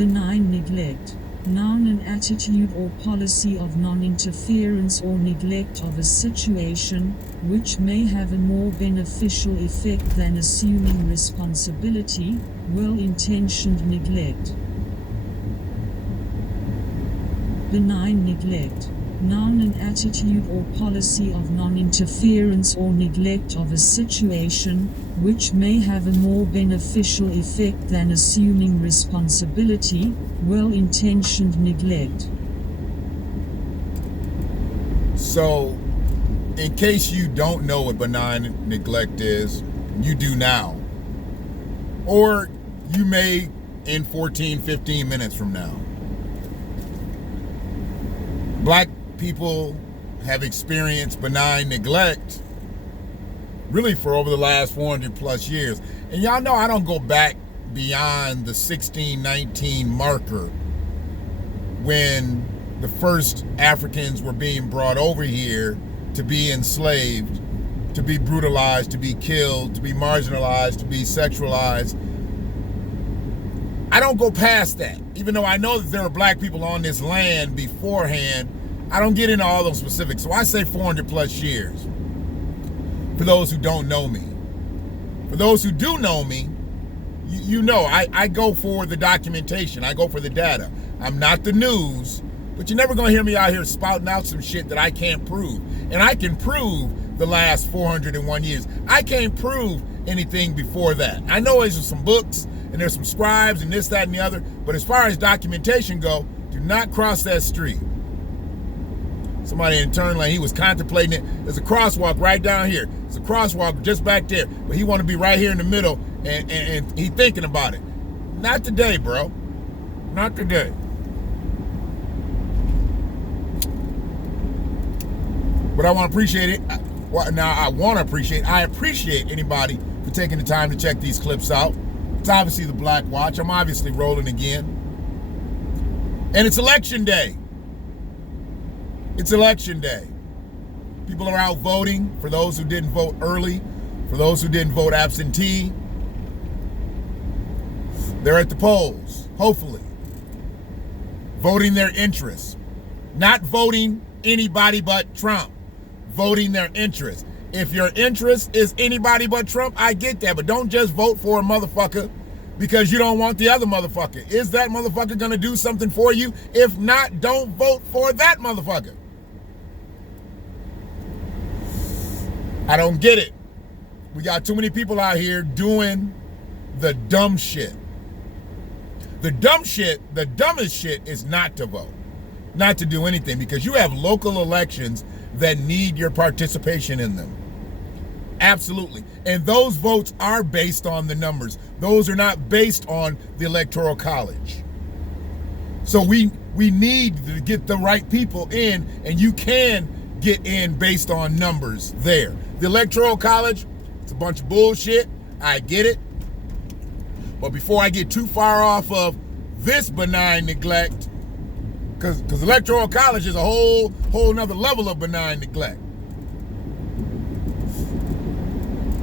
Benign neglect. Noun, an attitude or policy of non-interference or neglect of a situation, which may have a more beneficial effect than assuming responsibility, well-intentioned neglect. Benign neglect. Noun, an attitude or policy of non-interference or neglect of a situation, which may have a more beneficial effect than assuming responsibility, well-intentioned neglect. So, in case you don't know what benign neglect is, you do now. Or you may in 14, 15 minutes from now. Black people have experienced benign neglect really for over the last 400 plus years. And y'all know I don't go back beyond the 1619 marker when the first Africans were being brought over here to be enslaved, to be brutalized, to be killed, to be marginalized, to be sexualized. I don't go past that. Even though I know that there are black people on this land beforehand, I don't get into all those specifics. So I say 400 plus years for those who don't know me. For those who do know me, you know I go for the documentation. I go for the data. I'm not the news, but you're never going to hear me out here spouting out some shit that I can't prove. And I can prove the last 401 years. I can't prove anything before that. I know there's some books and there's some scribes and this, that, and the other, but as far as documentation go, do not cross that street. Somebody in turn lane, he was contemplating it. There's a crosswalk right down here. There's a crosswalk just back there, but he want to be right here in the middle, and he thinking about it. Not today, bro. Not today. But I want to appreciate it. I appreciate anybody for taking the time to check these clips out. It's obviously the BlackWatch. I'm obviously rolling again. And it's election day. It's election day. People are out voting. For those who didn't vote early, for those who didn't vote absentee, they're at the polls, hopefully, voting their interests. Not voting anybody but Trump. Voting their interests. If your interest is anybody but Trump, I get that, but don't just vote for a motherfucker because you don't want the other motherfucker. Is that motherfucker gonna do something for you? If not, don't vote for that motherfucker. I don't get it. We got too many people out here doing the dumb shit. The dumbest shit is not to vote, not to do anything, because you have local elections that need your participation in them. Absolutely. And those votes are based on the numbers. Those are not based on the Electoral College. So we need to get the right people in, and you can get in based on numbers there. The Electoral College, it's a bunch of bullshit. I get it. But before I get too far off of this benign neglect, because Electoral College is a whole nother level of benign neglect.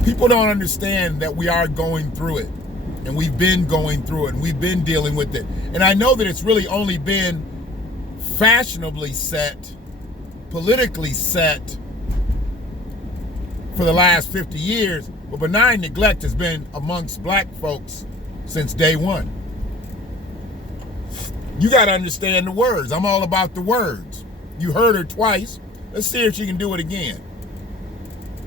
People don't understand that we are going through it, and we've been going through it, and we've been dealing with it. And I know that it's really only been fashionably set, politically set for the last 50 years, but benign neglect has been amongst black folks since day one. You got to understand the words. I'm all about the words. You heard her twice. Let's see if she can do it again.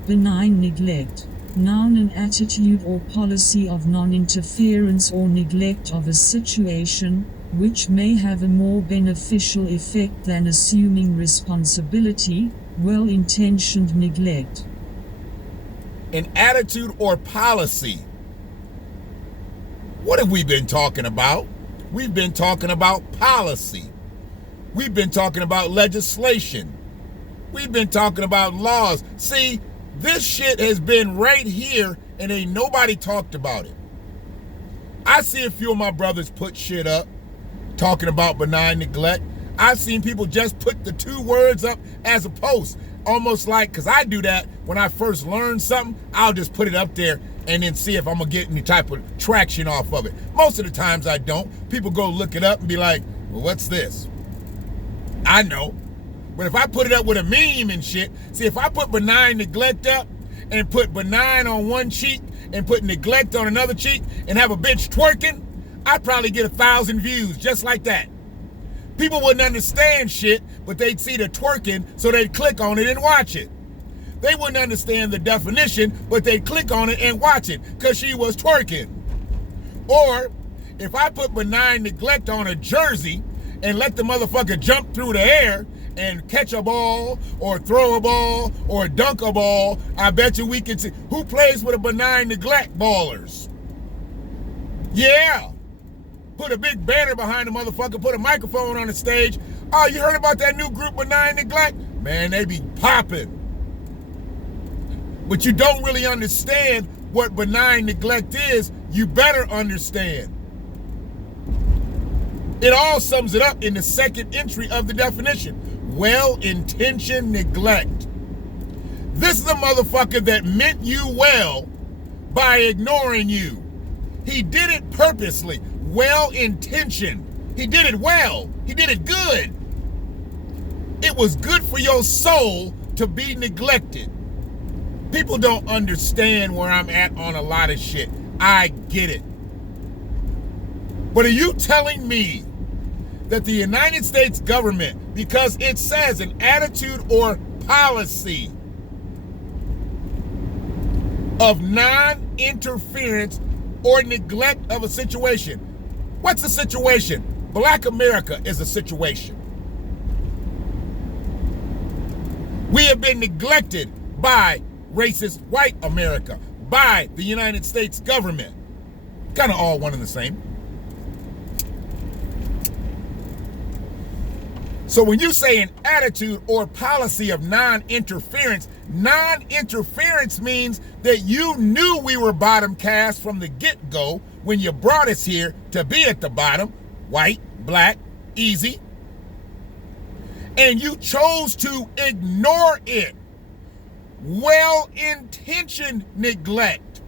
Benign neglect. Noun, an attitude or policy of non-interference or neglect of a situation, which may have a more beneficial effect than assuming responsibility, well-intentioned neglect. An attitude or policy. What have we been talking about? We've been talking about policy. We've been talking about legislation. We've been talking about laws. See, this shit has been right here and ain't nobody talked about it. I see a few of my brothers put shit up talking about benign neglect. I've seen people just put the two words up as a post. Almost like, because I do that when I first learn something, I'll just put it up there and then see if I'm gonna get any type of traction off of it. Most of the times I don't. People go look it up and be like, well, what's this? I know. But if I put it up with a meme and shit, see, if I put benign neglect up and put benign on one cheek and put neglect on another cheek and have a bitch twerking, I'd probably get 1,000 views just like that. People wouldn't understand shit, but they'd see the twerking, so they'd click on it and watch it. They wouldn't understand the definition, but they'd click on it and watch it because she was twerking. Or if I put benign neglect on a jersey and let the motherfucker jump through the air and catch a ball or throw a ball or dunk a ball, I bet you we can see who plays with a benign neglect ballers. Yeah. Put a big banner behind the motherfucker, put a microphone on the stage. Oh, you heard about that new group, Benign Neglect? Man, they be popping. But you don't really understand what benign neglect is. You better understand. It all sums it up in the second entry of the definition. Well-intentioned neglect. This is a motherfucker that meant you well by ignoring you. He did it purposely. Well-intentioned. He did it well. He did it good. It was good for your soul to be neglected. People don't understand where I'm at on a lot of shit. I get it. But are you telling me that the United States government, because it says an attitude or policy of non-interference or neglect of a situation? What's the situation? Black America is a situation. We have been neglected by racist white America, by the United States government. Kind of all one and the same. So when you say an attitude or policy of non-interference, non-interference means that you knew we were bottom caste from the get-go when you brought us here to be at the bottom, white, black, easy, and you chose to ignore it. Well-intentioned neglect.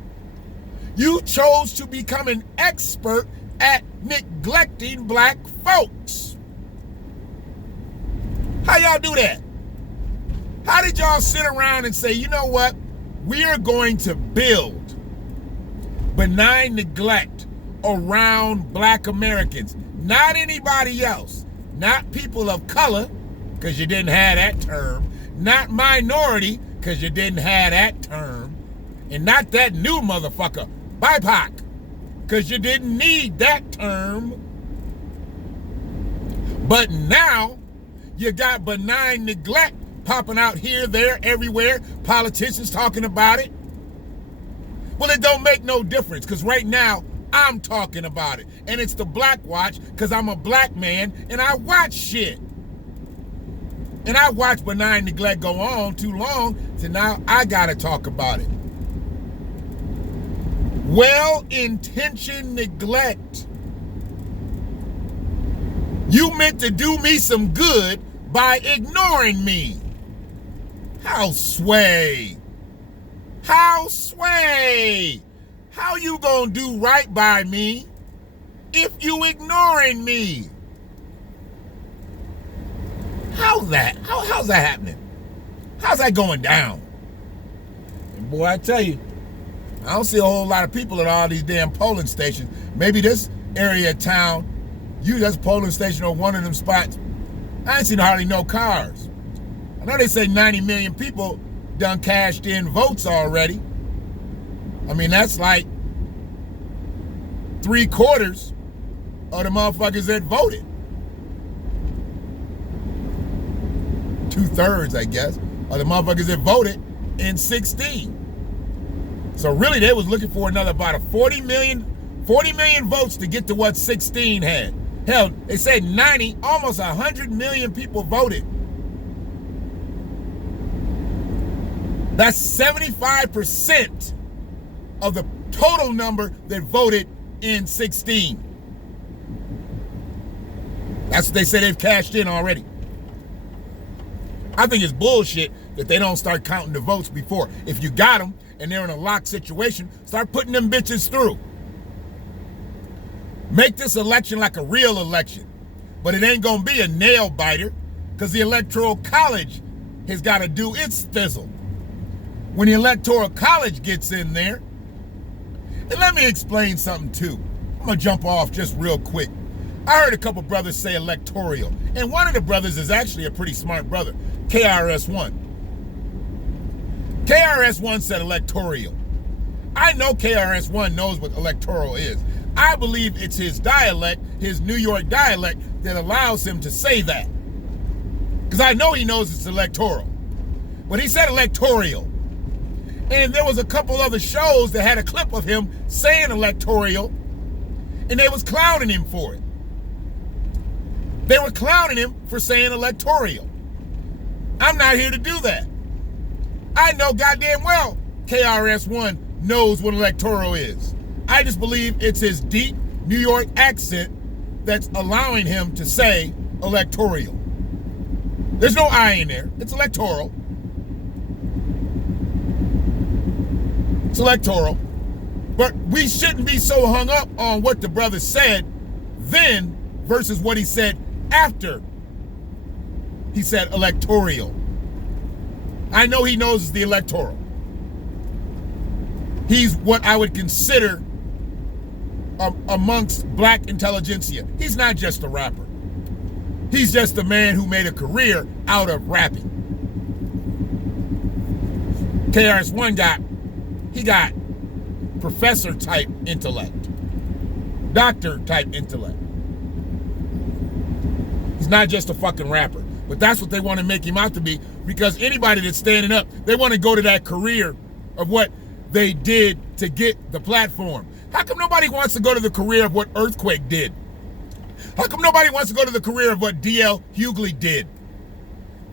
You chose to become an expert at neglecting black folks. How y'all do that? How did y'all sit around and say, you know what? We are going to build benign neglect around black Americans, not anybody else, not people of color, because you didn't have that term, not minority, because you didn't have that term, and not that new motherfucker, BIPOC, because you didn't need that term. But now you got benign neglect popping out here, there, everywhere, politicians talking about it. Well, it don't make no difference, because right now I'm talking about it, and it's the BlackWatch, because I'm a black man and I watch shit. And I watched benign neglect go on too long, so now I gotta talk about it. Well-intentioned neglect. You meant to do me some good by ignoring me. How sway? How sway? How you gonna do right by me if you ignoring me? How's that happening? How's that going down? And boy, I tell you, I don't see a whole lot of people at all these damn polling stations. Maybe this area of town, that's a polling station or one of them spots, I ain't seen hardly no cars. I know they say 90 million people done cashed in votes already. I mean, that's like 3/4 of the motherfuckers that voted. 2/3, I guess, of the motherfuckers that voted in 16. So really, they was looking for another about 40 million votes to get to what 16 had. Hell, they said 90, almost 100 million people voted. That's 75% of the total number that voted in 16. That's what they say they've cashed in already. I think it's bullshit that they don't start counting the votes before. If you got them and they're in a locked situation, start putting them bitches through. Make this election like a real election. But it ain't going to be a nail biter because the Electoral College has got to do its thizzle. When the Electoral College gets in there, and let me explain something too. I'm going to jump off just real quick. I heard a couple brothers say electoral, and one of the brothers is actually a pretty smart brother, KRS-One. KRS-One said electoral. I know KRS-One knows what electoral is. I believe it's his dialect, his New York dialect, that allows him to say that. Because I know he knows it's electoral. But he said electoral. And there was a couple other shows that had a clip of him saying electoral, and they was clowning him for it. They were clowning him for saying electoral. I'm not here to do that. I know goddamn well KRS-One knows what electoral is. I just believe it's his deep New York accent that's allowing him to say electoral. There's no I in there. It's electoral. It's electoral. But we shouldn't be so hung up on what the brother said then versus what he said after he said electoral. I know he knows it's the electoral. He's what I would consider amongst black intelligentsia. He's not just a rapper. He's just a man who made a career out of rapping. KRS-One got professor type intellect, doctor type intellect. He's not just a fucking rapper. But that's what they want to make him out to be, because anybody that's standing up, they want to go to that career of what they did to get the platform. How come nobody wants to go to the career of what Earthquake did? How come nobody wants to go to the career of what D.L. Hughley did?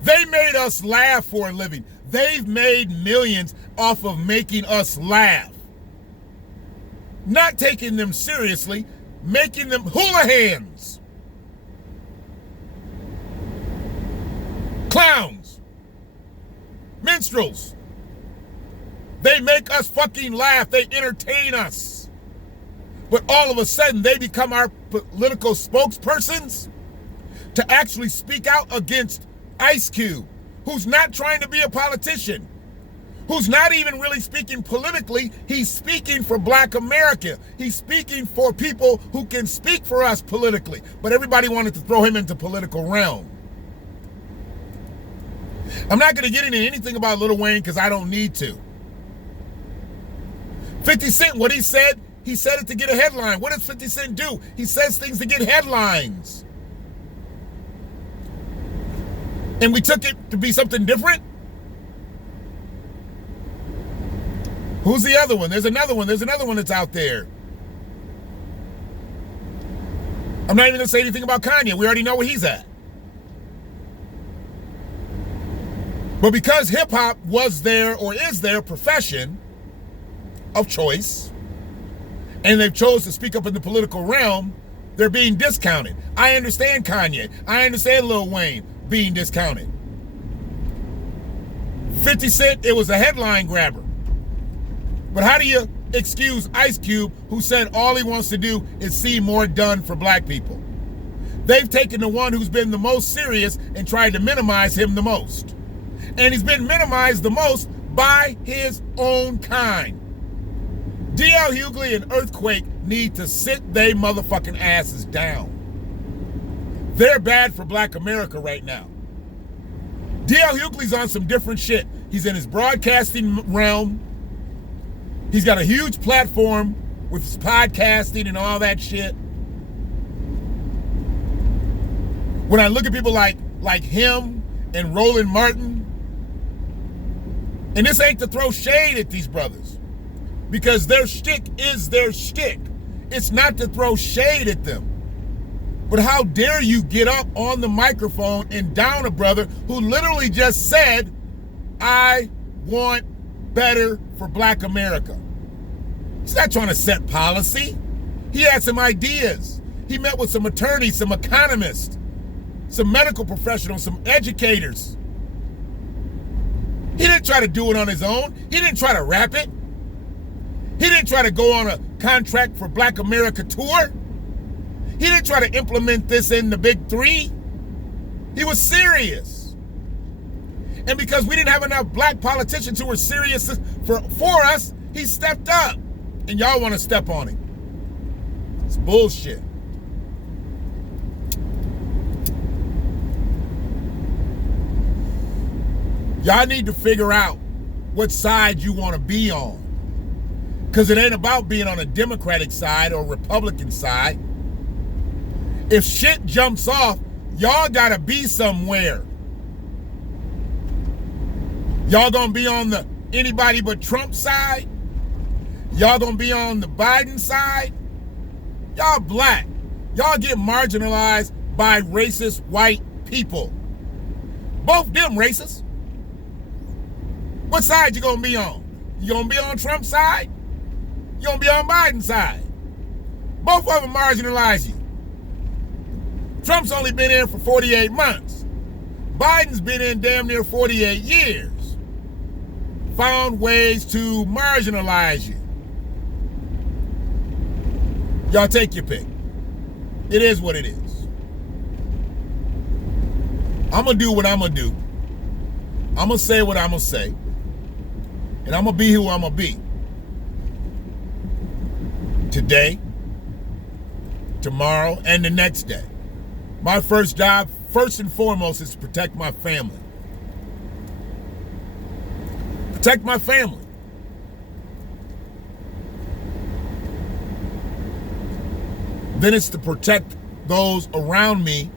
They made us laugh for a living. They've made millions off of making us laugh. Not taking them seriously, making them hula hands. Clowns. Minstrels. They make us fucking laugh. They entertain us. But all of a sudden, they become our political spokespersons to actually speak out against Ice Cube, who's not trying to be a politician, who's not even really speaking politically. He's speaking for Black America. He's speaking for people who can speak for us politically. But everybody wanted to throw him into political realm. I'm not going to get into anything about Lil Wayne because I don't need to. 50 Cent, what he said it to get a headline. What does 50 Cent do? He says things to get headlines. And we took it to be something different? Who's the other one? There's another one. There's another one that's out there. I'm not even going to say anything about Kanye. We already know where he's at. But because hip-hop was their, or is their, profession of choice, and they've chose to speak up in the political realm, they're being discounted. I understand Kanye. I understand Lil Wayne being discounted. 50 Cent, it was a headline grabber. But how do you excuse Ice Cube, who said all he wants to do is see more done for black people? They've taken the one who's been the most serious and tried to minimize him the most. And he's been minimized the most by his own kind. D.L. Hughley and Earthquake need to sit they motherfucking asses down. They're bad for Black America right now. D.L. Hughley's on some different shit. He's in his broadcasting realm. He's got a huge platform with his podcasting and all that shit. When I look at people like him and Roland Martin, and this ain't to throw shade at these brothers, because their shtick is their shtick. It's not to throw shade at them. But how dare you get up on the microphone and down a brother who literally just said, I want better for Black America. He's not trying to set policy. He had some ideas. He met with some attorneys, some economists, some medical professionals, some educators. He didn't try to do it on his own. He didn't try to rap it. He didn't try to go on a contract for Black America tour. He didn't try to implement this in the big three. He was serious. And because we didn't have enough black politicians who were serious for us, he stepped up. And y'all want to step on him. It's bullshit. Y'all need to figure out what side you want to be on. Because it ain't about being on a Democratic side or Republican side. If shit jumps off, y'all gotta be somewhere. Y'all gonna be on the anybody but Trump side? Y'all gonna be on the Biden side? Y'all black. Y'all get marginalized by racist white people. Both them racist. What side you gonna be on? You gonna be on Trump's side? You gonna be on Biden's side? Both of them marginalize you. Trump's only been in for 48 months. Biden's been in damn near 48 years. Found ways to marginalize you. Y'all take your pick. It is what it is. I'm gonna do what I'm gonna do. I'm gonna say what I'm gonna say. And I'm gonna be who I'm gonna be. Today, tomorrow, and the next day. My first job, first and foremost, is to protect my family. Protect my family. Then it's to protect those around me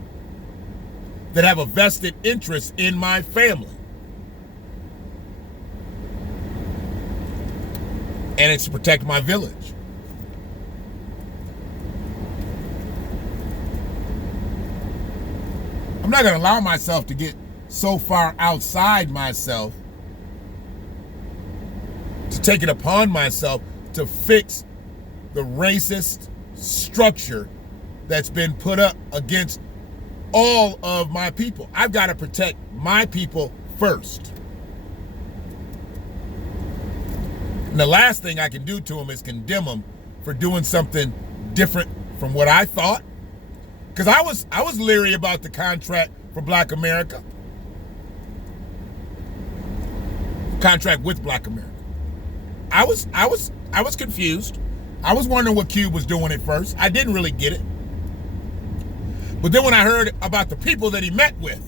that have a vested interest in my family. And it's to protect my village. I'm not going to allow myself to get so far outside myself to take it upon myself to fix the racist structure that's been put up against all of my people. I've got to protect my people first. And the last thing I can do to them is condemn them for doing something different from what I thought. Because I was leery about the contract for Black America. Contract with Black America. I was confused. I was wondering what Cube was doing at first. I didn't really get it. But then when I heard about the people that he met with,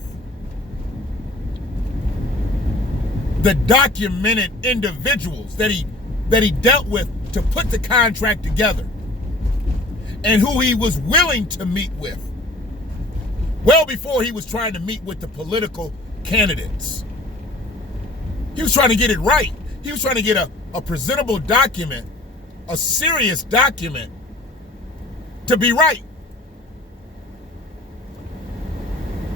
the documented individuals that he dealt with to put the contract together, and who he was willing to meet with, well before he was trying to meet with the political candidates. He was trying to get it right. He was trying to get a presentable document, a serious document, to be right.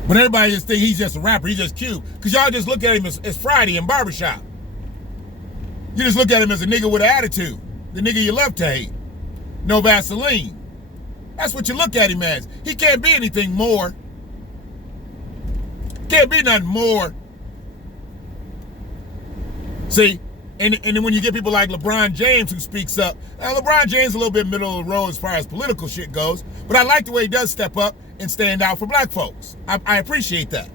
But everybody just think he's just a rapper, he's just cute. Because y'all just look at him as Friday in Barbershop. You just look at him as a nigga with an attitude. The nigga you love to hate. No Vaseline. That's what you look at him as. He can't be anything more. Can't be nothing more. See, and then when you get people like LeBron James who speaks up, now LeBron James is a little bit middle of the road as far as political shit goes, but I like the way he does step up and stand out for black folks. I appreciate that.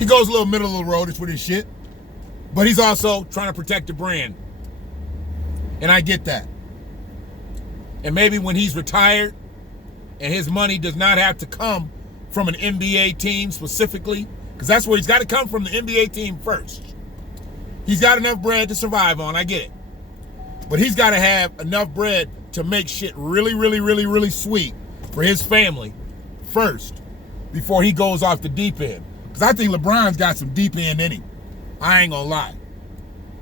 He goes a little middle of the road with his shit, but he's also trying to protect the brand. And I get that. And maybe when he's retired and his money does not have to come from an NBA team specifically, because that's where he's got to come from, the NBA team first. He's got enough bread to survive on, I get it. But he's got to have enough bread to make shit really, really, really, really sweet for his family first before he goes off the deep end. Because I think LeBron's got some deep end in him. I ain't gonna lie.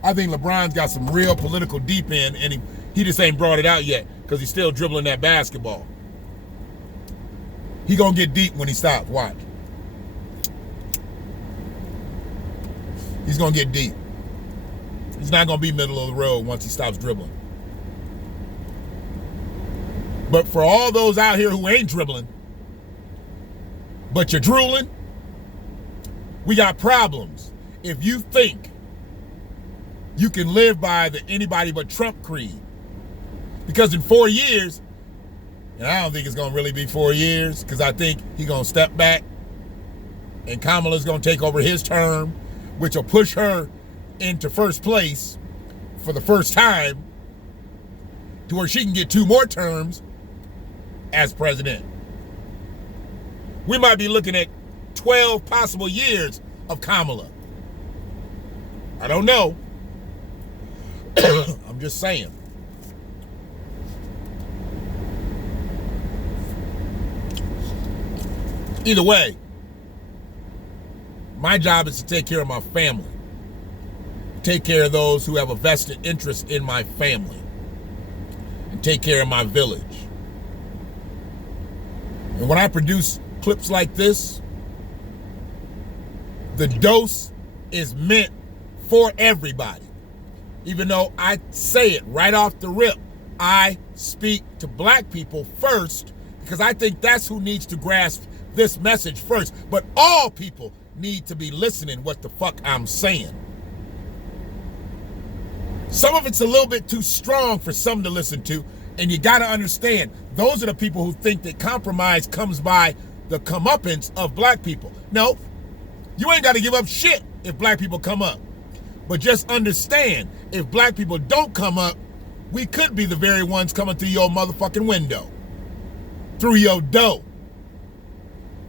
I think LeBron's got some real political deep end in him. He just ain't brought it out yet because he's still dribbling that basketball. He gonna get deep when he stops, watch. He's gonna get deep. He's not gonna be middle of the road once he stops dribbling. But for all those out here who ain't dribbling, but you're drooling, We got problems. If you think you can live by the anybody but Trump creed, because in 4 years, and I don't think it's going to really be 4 years, because I think he's going to step back and Kamala's going to take over his term, which will push her into first place for the first time to where she can get 2 more terms as president. We might be looking at 12 possible years of Kamala. I don't know. I'm just saying. Either way, my job is to take care of my family. Take care of those who have a vested interest in my family. And take care of my village. And when I produce clips like this, the dose is meant for everybody. Even though I say it right off the rip, I speak to black people first because I think that's who needs to grasp this message first. But all people need to be listening what the fuck I'm saying. Some of it's a little bit too strong for some to listen to, and you gotta understand, those are the people who think that compromise comes by the comeuppance of black people. No, you ain't gotta give up shit if black people come up. But just understand, if black people don't come up, we could be the very ones coming through your motherfucking window, through your door,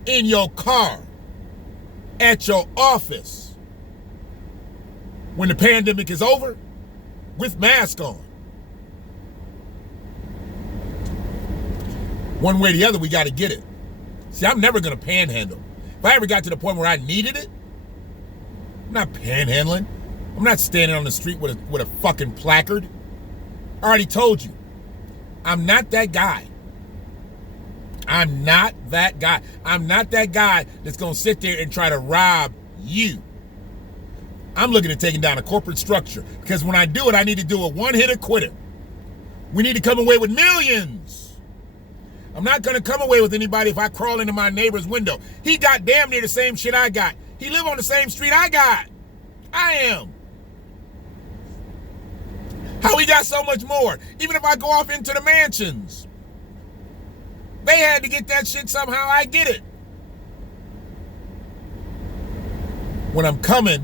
in your car, at your office, when the pandemic is over, with mask on. One way or the other, we got to get it. See, I'm never going to panhandle. If I ever got to the point where I needed it, I'm not panhandling. I'm not standing on the street with a fucking placard. I already told you, I'm not that guy. I'm not that guy. I'm not that guy that's going to sit there and try to rob you. I'm looking at taking down a corporate structure, because when I do it, I need to do a one-hitter quitter. We need to come away with millions. I'm not going to come away with anybody if I crawl into my neighbor's window. He got damn near the same shit I got. He live on the same street I got. I am. How he got so much more? Even if I go off into the mansions. They had to get that shit somehow. I get it. When I'm coming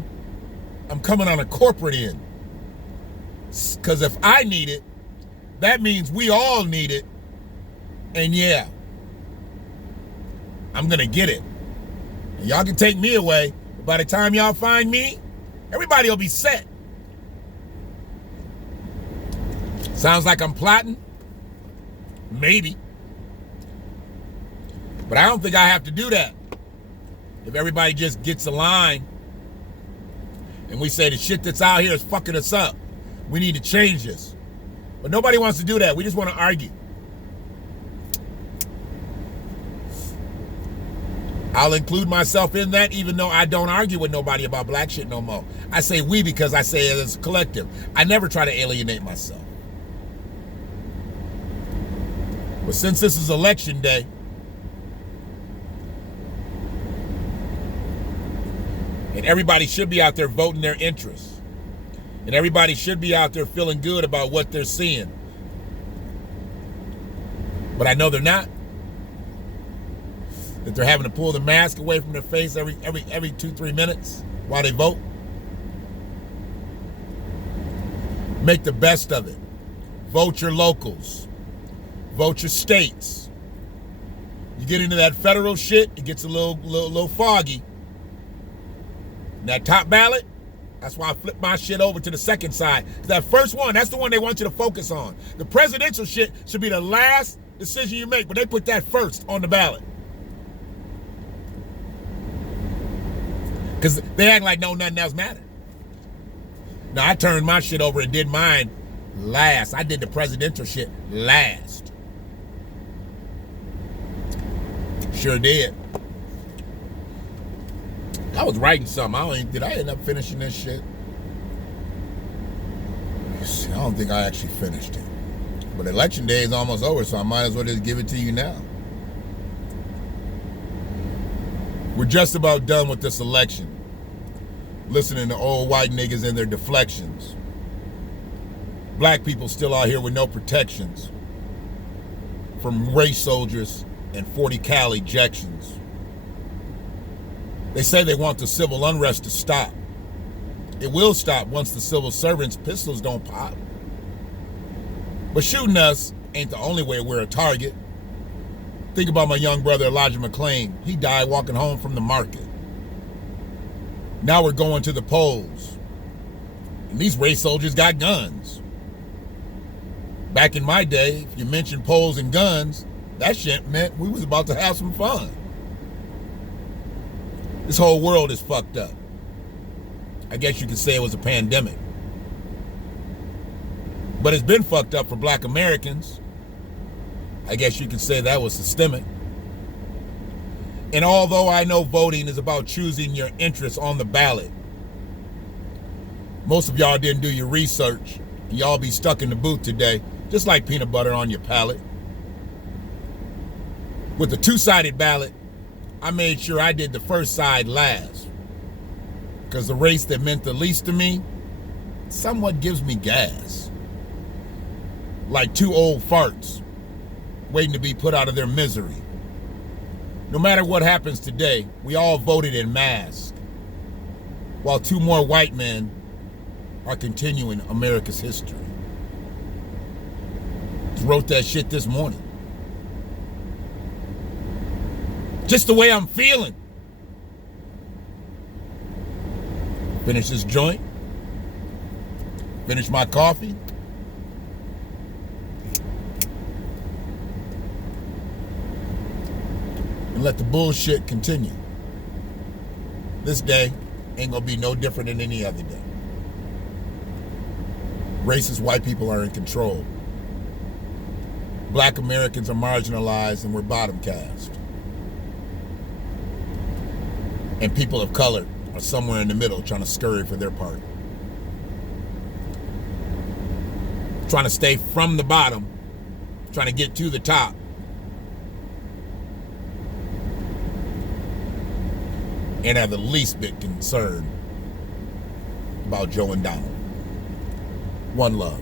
on a corporate end. Because if I need it, that means we all need it. And yeah, I'm going to get it. And y'all can take me away, but by the time y'all find me, everybody will be set. Sounds like I'm plotting? Maybe. But I don't think I have to do that. If everybody just gets aligned and we say the shit that's out here is fucking us up, we need to change this. But nobody wants to do that. We just want to argue. I'll include myself in that, even though I don't argue with nobody about black shit no more. I say we because I say it as a collective. I never try to alienate myself. But since this is election day, and everybody should be out there voting their interests, and everybody should be out there feeling good about what they're seeing, but I know they're not. That they're having to pull the mask away from their face every 2-3 minutes while they vote. Make the best of it. Vote your locals. Vote your states. You get into that federal shit, it gets a little foggy. And that top ballot, that's why I flip my shit over to the second side. That first one, that's the one they want you to focus on. The presidential shit should be the last decision you make, but they put that first on the ballot. Because they act like no, nothing else mattered. Now, I turned my shit over and did mine last. I did the presidential shit last. Sure did. I was writing something. Did I end up finishing this shit? I don't think I actually finished it. But election day is almost over, so I might as well just give it to you now. We're just about done with this election. listening to old white niggas and their deflections. Black people still out here with no protections from race soldiers and 40 cal ejections. They say they want the civil unrest to stop. It will stop once the civil servants' pistols don't pop. But shooting us ain't the only way we're a target. Think about my young brother Elijah McClain. He died walking home from the market. Now we're going to the polls. And these race soldiers got guns. Back in my day, if you mentioned polls and guns, that shit meant we was about to have some fun. This whole world is fucked up. I guess you could say it was a pandemic. But it's been fucked up for black Americans. I guess you could say that was systemic. And although I know voting is about choosing your interests on the ballot, most of y'all didn't do your research, and y'all be stuck in the booth today, just like peanut butter on your palate. With the two-sided ballot, I made sure I did the first side last, because the race that meant the least to me somewhat gives me gas. Like two old farts waiting to be put out of their misery. No matter what happens today, we all voted en masse, while two more white men are continuing America's history. Just wrote that shit this morning. Just the way I'm feeling. Finish this joint. Finish my coffee. And let the bullshit continue. This day ain't gonna be no different than any other day. Racist white people are in control. Black Americans are marginalized and we're bottom cast. And people of color are somewhere in the middle trying to scurry for their part. Trying to stay from the bottom, trying to get to the top. And have the least bit concern about Joe and Donald. One love.